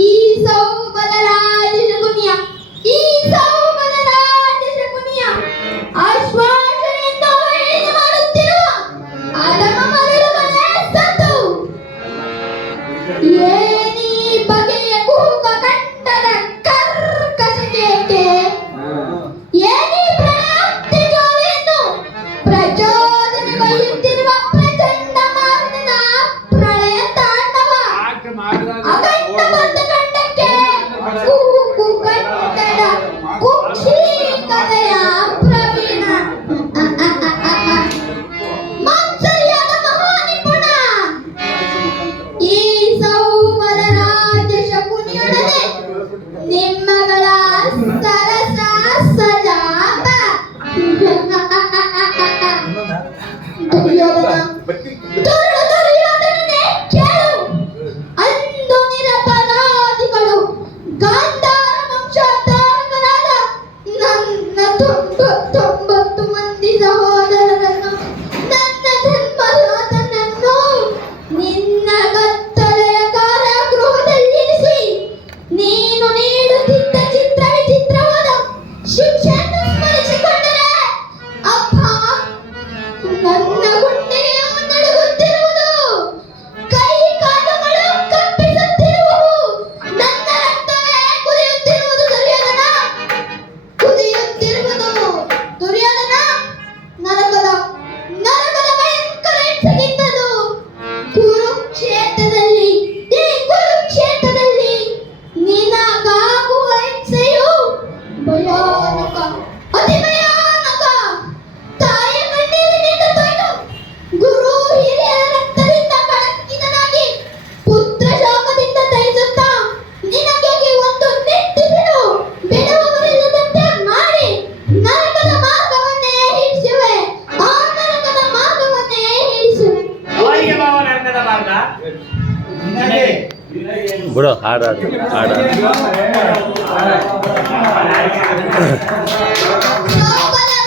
ಈ ಸೌಬಲರಾಜ ಶಕುನಿಯ ಈ ಸೌಬಲರಾಜ ಶಕುನಿಯ ಆಶ್ವಾಸನೆಯನ್ನು ಹೇಳಿ ಮಾಡುತ್ತಿರುವ ಅದಮ ಮರಳುಗಳೇ ಸತ್ತು ಏನಿ ಬಗೆಯ ಕುಹುಕ ಕಂಠದ ಕರ್ಕಶಕ್ಕೆ ಏನಿ ಪ್ರಯಾಪ್ತಿ ಜ್ವಾಲೆಯನ್ನು ಪ್ರಚೋದನೆಗೊಳ್ಳುತ್ತಿರುವ ಪ್ರಚಂಡ ಮಾರುತನ ಪ್ರಳಯ ತಾಂಡವ ಅಗಂಡ ಬಂದ ಕಂಡಕ್ಕೆ ಕುಹುಕು ಕಂಠದ ಕುಕ್ಷಿ ಕಥೆಯ ಪ್ರವೀಣ ಮಾತ್ಸರ್ಯದ ಮಹಾನಿಪುಣ ಈ ಸೌಬಲರಾಜ ಶಕುನಿಯೊಡನೆ ನಿಮ್ಮಗಳ ಸರಸ ಸಲಾಪ ದುರ್ಯೋಧನನೇ ಕೇಳು ಅಂದು ನಿರಪರಾಧಿಗಳು ಗಾಂಧಾರ ವಂಶೋದ್ಧಾರಕರಾದ ನನ್ನ 99 ಮಂದಿ ಸಹೋದರರನ್ನು ನನ್ನ ಜನ್ಮದಾತನನ್ನು ನಿನ್ನ ಕತ್ತಲೆಯ ಕಾರಾಗೃಹದಲ್ಲಿರಿಸಿ ನೀನು ನೀಡುತ್ತಿದ್ದ ಚಿತ್ರ ವಿಚಿತ್ರವಾದ ಶಿಕ್ಷೆಯನ್ನು ಸ್ಮರಿಸಿಕೊಂಡರೆ ಅಪ್ಪ ನನ್ನ ಗುಂಡಿಗೆಯು ನಡುಗುತ್ತಿರುವುದು ಕೈ ಕಾಲುಗಳು ಕಂಪಿಸುತ್ತಿರುವವು ನನ್ನ ರಕ್ತವೇ ಕುದಿಯುತ್ತಿರುವುದು ದುರ್ಯೋಧನ ನರಕದ ಭಯಂಕರ ಹಿಂಸೆಗಿದ್ದದು ಕುರುಕ್ಷೇತ್ರದಲ್ಲಿ ಈ ಕುರುಕ್ಷೇತ್ರದಲ್ಲಿ ನಿನಗಾಗುವ ಹಿಂಸೆಯು ಭಯಾನಕ ಅತಿ ಭಯಾನಕ ತಾಯಿಯ ಕಣ್ಣೀರಿನಿಂದ ತೊಯ್ದು ಗುರು ಹಿರಿಯರ ರಕ್ತದಿಂದ ಕಳಂಕಿತನಾಗಿ ಪುತ್ರ ಶೋಕದಿಂದ ತಯಿಸುತ್ತಾ ನಿನಗೆ ಒಂದು ನಿಟ್ಟಿಸಿರು ಬಿಡುವವರಿಲ್ಲದಂತೆ ಮಾಡಿ ನರಕದ ಮಾರ್ಗವನ್ನೇ ಹಿಡಿಸುವೆ ಆ ನರಕದ ಮಾರ್ಗವನ್ನೇ ಹಿಡಿಸುವೆ ಅವರಿಗೆ ಬಾವ ನರಕದ ಮಾರ್ಗ ಬಿಡು ಹಾಡಾಡು ಹಾಡ ಆ